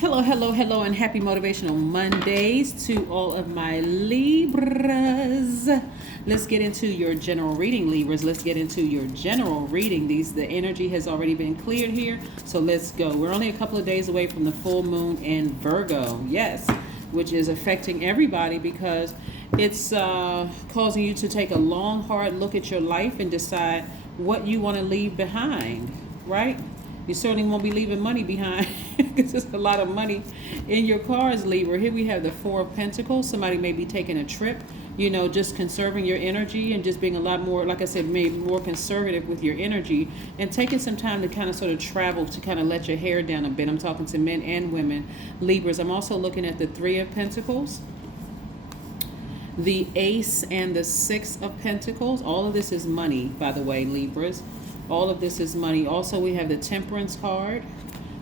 Hello, hello, hello, and happy Motivational Mondays to all of my Libras. Let's get into your general reading, Libras. Let's get into your general reading. The energy has already been cleared here, so let's go. We're only a couple of days away from the full moon in Virgo, yes, which is affecting everybody because it's causing you to take a long, hard look at your life and decide what you want to leave behind, right? You certainly won't be leaving money behind because there's a lot of money in your cards, Libra. Here we have the Four of Pentacles. Somebody may be taking a trip, just conserving your energy and just being a lot more, like I said, maybe more conservative with your energy and taking some time to kind of sort of travel to kind of let your hair down a bit. I'm talking to men and women, Libras. I'm also looking at the Three of Pentacles, the Ace, and the Six of Pentacles. All of this is money, by the way, Libras. All of this is money. Also, we have the Temperance card,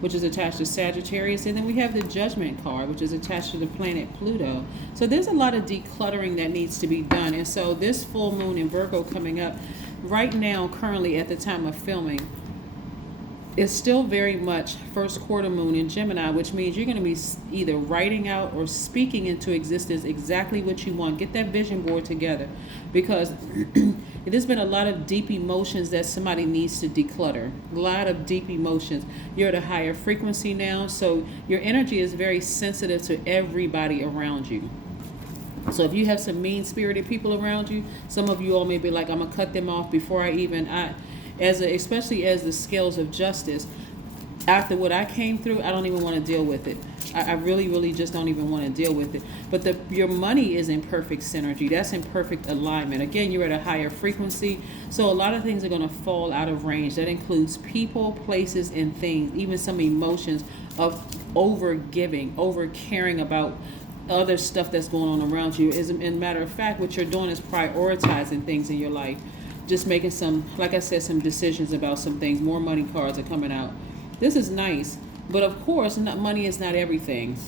which is attached to Sagittarius. And then we have the Judgment card, which is attached to the planet Pluto. So there's a lot of decluttering that needs to be done. And so this full moon in Virgo coming up right now, currently at the time of filming, is still very much first quarter moon in Gemini, which means you're going to be either writing out or speaking into existence exactly what you want. Get that vision board together because there's been a lot of deep emotions that somebody needs to declutter. A lot of deep emotions. You're at a higher frequency now, so your energy is very sensitive to everybody around you. So if you have some mean-spirited people around you, some of you all may be like, I'm going to cut them off before especially as the scales of justice, after what I came through, I don't even want to deal with it. I really, really just don't even want to deal with it. But your money is in perfect synergy. That's in perfect alignment. Again, you're at a higher frequency. So a lot of things are going to fall out of range. That includes people, places, and things. Even some emotions of over giving, over caring about other stuff that's going on around you. As a matter of fact, what you're doing is prioritizing things in your life. Just making some, like I said, some decisions about some things. More money cards are coming out. This is nice, but of course, money is not everything.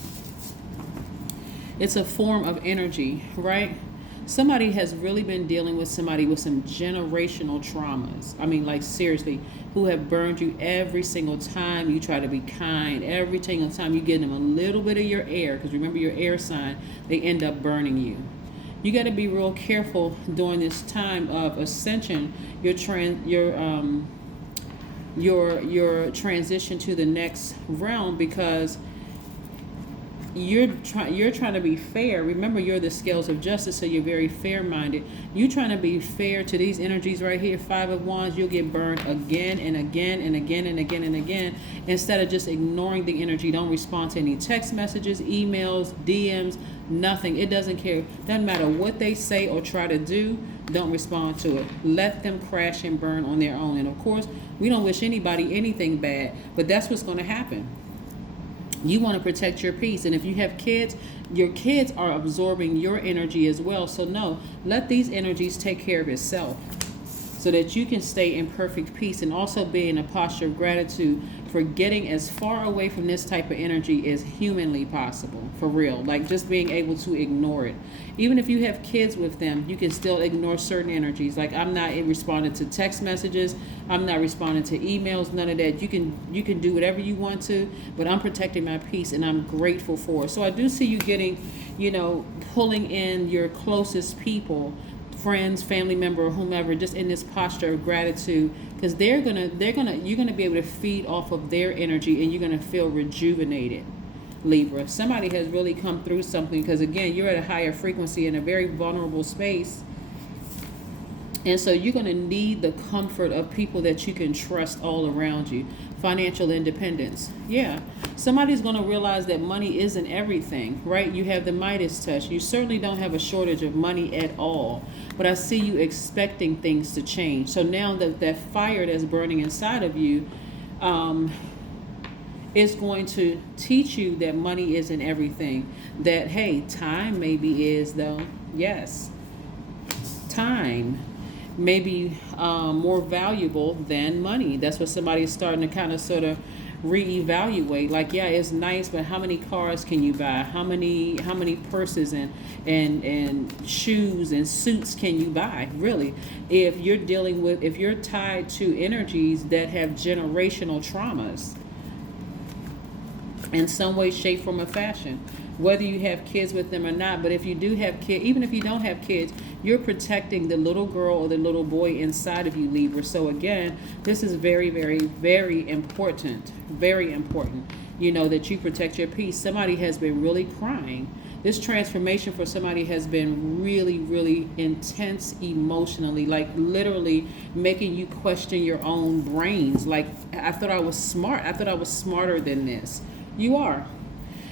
It's a form of energy, right? Somebody has really been dealing with somebody with some generational traumas. I mean, like seriously, who have burned you every single time you try to be kind. Every single time you give them a little bit of your air, because remember your air sign, they end up burning you. You got to be real careful during this time of ascension, your transition to the next realm, because you're trying to be fair. Remember, you're the scales of justice, so you're very fair-minded. You're trying to be fair to these energies right here. Five of Wands, you'll get burned again and again and again and again and again. Instead of just ignoring the energy, don't respond to any text messages, emails, DMs, nothing. It doesn't care. Doesn't matter what they say or try to do. Don't respond to it. Let them crash and burn on their own. And of course, we don't wish anybody anything bad, but that's what's going to happen. You want to protect your peace. And if you have kids, your kids are absorbing your energy as well. So no, let these energies take care of itself so that you can stay in perfect peace and also be in a posture of gratitude for getting as far away from this type of energy as humanly possible. For real. Like just being able to ignore it. Even if you have kids with them, you can still ignore certain energies. Like I'm not responding to text messages. I'm not responding to emails. None of that. You can do whatever you want to, but I'm protecting my peace and I'm grateful for it. So I do see you getting, pulling in your closest people, friends, family member, or whomever, just in this posture of gratitude, because you're gonna be able to feed off of their energy and you're gonna feel rejuvenated. Libra, somebody has really come through something, because again, you're at a higher frequency in a very vulnerable space, and so you're going to need the comfort of people that you can trust all around you. Financial independence. Yeah, somebody's going to realize that money isn't everything, right? You have the Midas touch. You certainly don't have a shortage of money at all, but I see you expecting things to change. So now that fire that's burning inside of you, it's going to teach you that money isn't everything. That, hey, time maybe is, though. Yes. Time may be more valuable than money. That's what somebody is starting to kind of sort of reevaluate. Like, yeah, it's nice, but how many cars can you buy? How many purses and shoes and suits can you buy? Really, if you're tied to energies that have generational traumas. in some way, shape, form, or fashion, whether you have kids with them or not. But if you do have kids, even if you don't have kids, you're protecting the little girl or the little boy inside of you, Libra. So again, this is very, very, very important. Very important, that you protect your peace. Somebody has been really crying. This transformation for somebody has been really, really intense emotionally, like literally making you question your own brains. Like, I thought I was smart. I thought I was smarter than this. You are.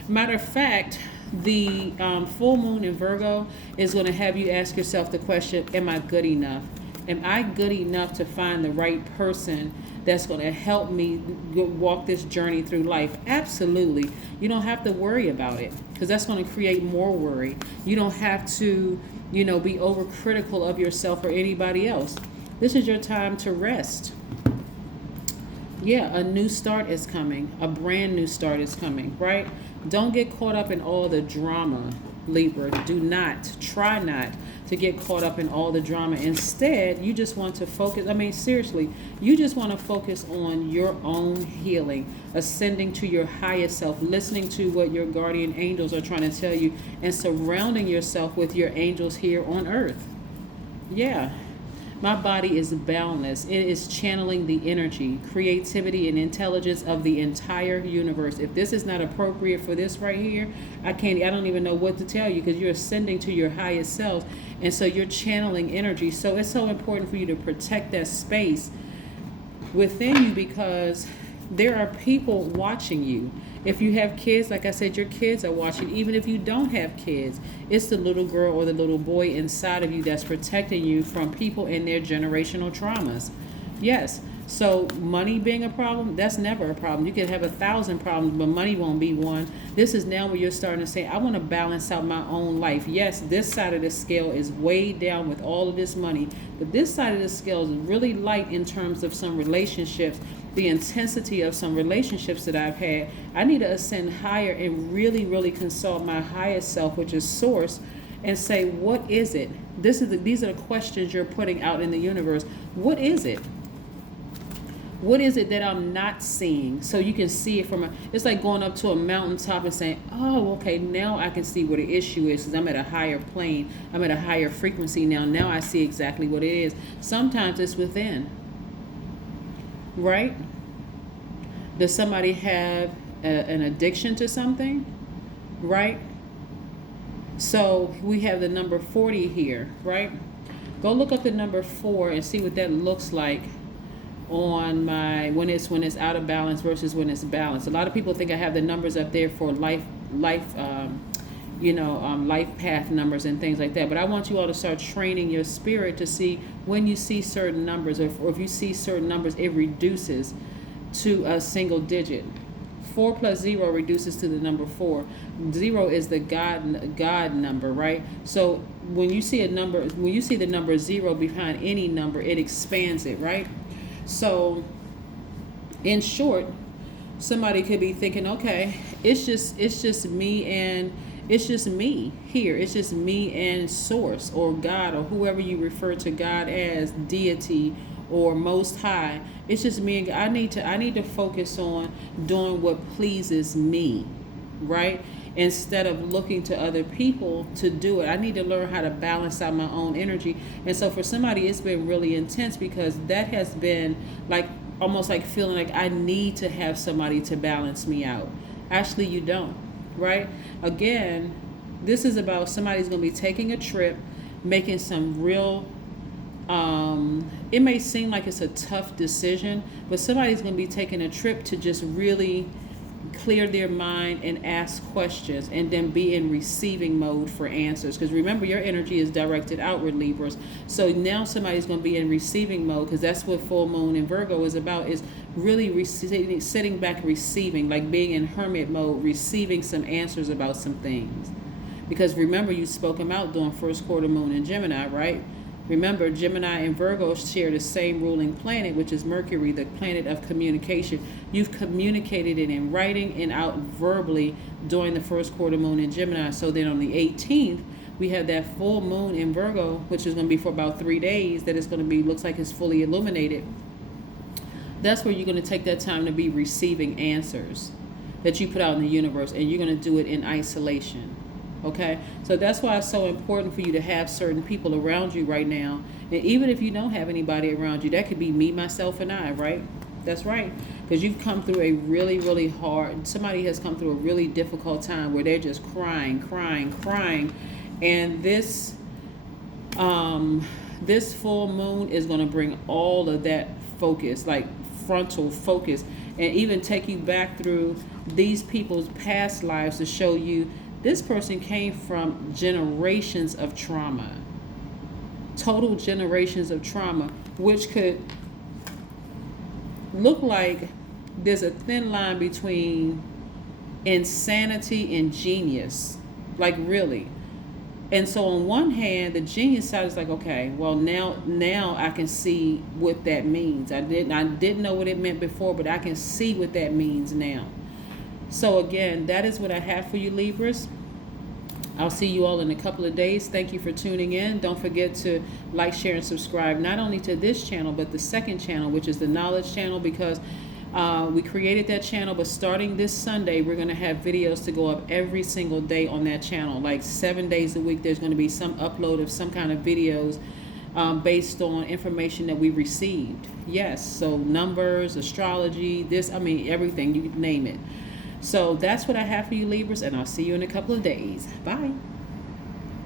Matter of fact, the full moon in Virgo is going to have you ask yourself the question, am I good enough? Am I good enough to find the right person that's going to help me walk this journey through life? Absolutely. You don't have to worry about it, because that's going to create more worry. You don't have to, be overcritical of yourself or anybody else. This is your time to rest. Yeah, a new start is coming. A brand new start is coming, right? Don't get caught up in all the drama, Libra. Do not, try not to get caught up in all the drama. Instead, you just want to focus. Seriously, you just want to focus on your own healing, ascending to your highest self, listening to what your guardian angels are trying to tell you, and surrounding yourself with your angels here on earth. Yeah. My body is boundless. It is channeling the energy, creativity, and intelligence of the entire universe. If this is not appropriate for this right here, I don't even know what to tell you, because you're ascending to your highest self. And so you're channeling energy. So it's so important for you to protect that space within you, because there are people watching you. If you have kids, like I said, your kids are watching. Even if you don't have kids, it's the little girl or the little boy inside of you that's protecting you from people and their generational traumas. Yes. So money being a problem, that's never a problem. You can have 1,000 problems, but money won't be one. This is now where you're starting to say, I want to balance out my own life. Yes, this side of the scale is way down with all of this money, but this side of the scale is really light in terms of some relationships, the intensity of some relationships that I've had. I need to ascend higher and really, really consult my highest self, which is source, and say, what is it? These are the questions you're putting out in the universe. What is it? What is it that I'm not seeing? So you can see it it's like going up to a mountaintop and saying, oh, okay, now I can see what the issue is, because I'm at a higher plane. I'm at a higher frequency now. Now I see exactly what it is. Sometimes it's within, right? Does somebody have an addiction to something, right? So we have the number 40 here, right? Go look up the number 4 and see what that looks like on my when it's out of balance versus when it's balanced. A lot of people think I have the numbers up there for life path numbers and things like that, but I want you all to start training your spirit to see when you see certain numbers, or if you see certain numbers, it reduces to a single digit. 4 plus 0 reduces to the number 4. 0 is the God number, right? So when you see the number 0 behind any number, it expands it, right? So in short, somebody could be thinking, okay, it's just me and it's just me here. It's just me and source, or God, or whoever you refer to God as, deity or most high. It's just me and God. I need to focus on doing what pleases me, right? Instead of looking to other people to do it. I need to learn how to balance out my own energy. And so for somebody, it's been really intense, because that has been like almost like feeling like I need to have somebody to balance me out. Actually, you don't, right? Again, this is about somebody's going to be taking a trip, making some real, it may seem like it's a tough decision, but somebody's going to be taking a trip to just really clear their mind and ask questions, and then be in receiving mode for answers. Because remember, your energy is directed outward, Libras. So now somebody's going to be in receiving mode, because that's what full moon in Virgo is about, is really sitting back, receiving, like being in hermit mode, receiving some answers about some things. Because remember, you spoke them out during first quarter moon in Gemini, right? Remember, Gemini and Virgo share the same ruling planet, which is Mercury, the planet of communication. You've communicated it in writing and out verbally during the first quarter moon in Gemini. So then on the 18th, we have that full moon in Virgo, which is going to be for about 3 days, that is going to be, looks like it's fully illuminated. That's where you're going to take that time to be receiving answers. that you put out in the universe, and you're going to do it in isolation. Okay, so that's why it's so important for you to have certain people around you right now. And even if you don't have anybody around you, that could be me, myself, and I, right? That's right. Because you've come through a really, really hard, somebody has come through a really difficult time where they're just crying, crying, crying. And this full moon is going to bring all of that focus, like frontal focus, and even take you back through these people's past lives to show you this person came from generations of trauma, total generations of trauma, which could look like there's a thin line between insanity and genius, like really. And so on one hand, the genius side is like, okay, well now I can see what that means. I didn't know what it meant before, but I can see what that means now. So again, that is what I have for you, Libras. I'll see you all in a couple of days. Thank you for tuning in. Don't forget to like, share, and subscribe, not only to this channel, but the second channel, which is the Knowledge channel, because we created that channel. But starting this Sunday, we're going to have videos to go up every single day on that channel. Like 7 days a week, there's going to be some upload of some kind of videos based on information that we received. Yes, so numbers, astrology, everything, you name it. So that's what I have for you, Libras, and I'll see you in a couple of days. Bye.